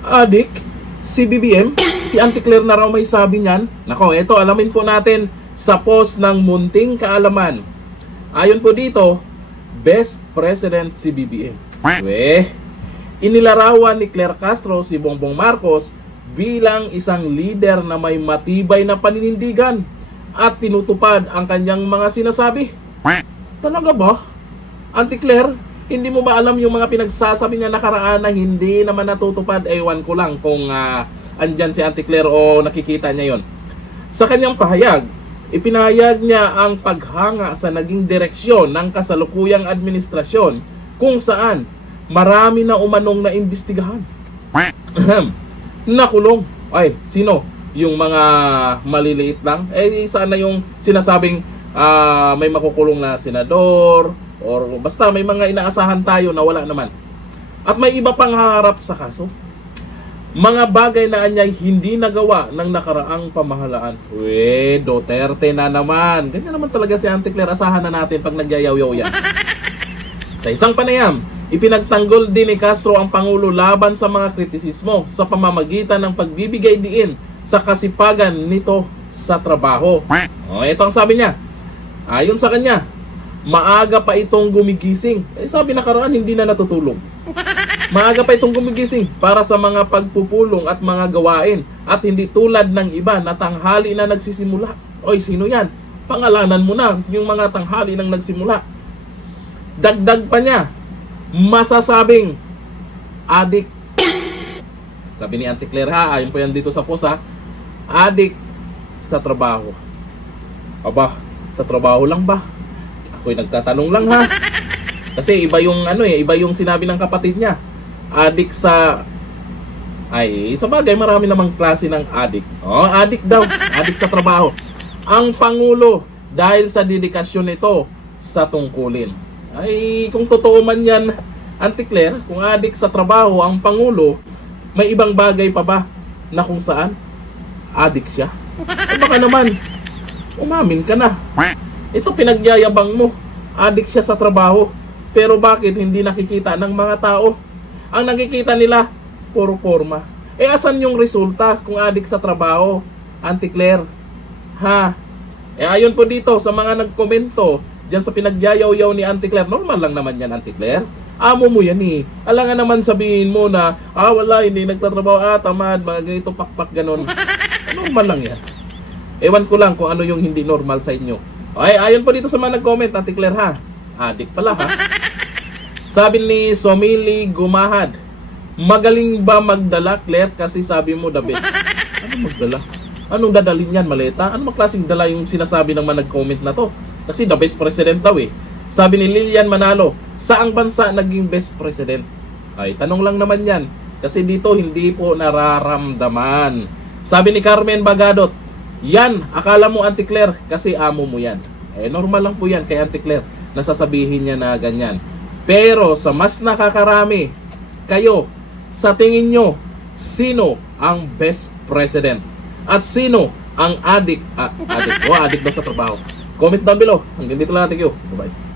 Adik, si BBM, si Auntie Claire na raw may sabi niyan. Nako, eto alamin po natin sa post ng Munting Kaalaman. Ayon po dito, Best President si BBM. Inilarawan ni Claire Castro si Bongbong Marcos bilang isang leader na may matibay na paninindigan at tinutupad ang kanyang mga sinasabi. Talaga ba? Auntie Claire, hindi mo ba alam yung mga pinagsasabi niya nakaraan na hindi naman natutupad? Ewan ko lang kung andyan si Auntie Claire o nakikita niya yon. Sa kanyang pahayag, ipinahayag niya ang paghanga sa naging direksyon ng kasalukuyang administrasyon kung saan marami na umanong na imbestigahan. Nakulong. Ay, sino? Yung mga maliliit lang? Eh, saan na yung sinasabing may makukulong na senador? Or basta may mga inaasahan tayo na wala naman. At may iba pang haharap sa kaso. Mga bagay na anyay hindi nagawa ng nakaraang pamahalaan. Duterte na naman. Ganyan naman talaga si Auntie Claire. Asahan na natin pag nagyayaw-yaw yan. Sa isang panayam, ipinagtanggol din ni Castro ang Pangulo laban sa mga kritisismo sa pamamagitan ng pagbibigay diin sa kasipagan nito sa trabaho. Ito ang sabi niya. Ayon sa kanya, maaga pa itong gumigising. Sabi nakaraan, hindi na natutulog. Maaga pa itong gumigising para sa mga pagpupulong at mga gawain at hindi tulad ng iba na tanghali na nagsisimula. Oy, sino yan? Pangalanan mo na yung mga tanghali nang nagsimula. Dagdag pa niya, masasabing adik. Sabi ni Auntie Claire ayon po yan dito sa post adik sa trabaho. Aba, sa trabaho lang ba? Ako'y nagtatanong lang Kasi iba yung iba yung sinabi ng kapatid niya. Adik sa sa bagay marami namang klase ng adik. Adik daw, adik sa trabaho. Ang Pangulo dahil sa dedikasyon nito sa tungkulin. Kung totoo man yan, Auntie Claire, kung adik sa trabaho ang Pangulo, may ibang bagay pa ba na kung saan adik siya? Baka naman umamin ka na. Ito pinagyayabang mo, adik siya sa trabaho. Pero bakit hindi nakikita ng mga tao? Ang nakikita nila, puro forma. Asan yung resulta kung adik sa trabaho, Auntie Claire? Ayon po dito sa mga nagkomento diyan sa pinagyayaw-yaw ni Auntie Claire, normal lang naman yan, Auntie Claire. Amo mo yan Alangan naman sabihin mo na, wala, hindi nagtatrabaho, tamad, mga ganito, pakpak, ganon. Normal lang yan. Ewan ko lang kung ano yung hindi normal sa inyo. Ayon po dito sa mga nag-comment, Auntie Claire adik pala Sabi ni Somili Gumahad, magaling ba magdala, Claire? Kasi sabi mo the best. Ano magdala? Anong dadalhin yan, maleta? Ano maklaseng dala yung sinasabi ng mga nag-comment na to? Kasi the best president daw Sabi ni Lilian Manalo, saang bansa naging best president? Tanong lang naman yan. Kasi dito hindi po nararamdaman. Sabi ni Carmen Bagadot, yan, akala mo Auntie Claire kasi amo mo yan. Normal lang po yan kay Auntie Claire. Nasasabihin niya na ganyan. Pero sa mas nakakarami, kayo, sa tingin nyo, sino ang best president? At sino ang adik? Adik daw sa trabaho. Comment down below. Hanggang dito lang natin. Bye-bye.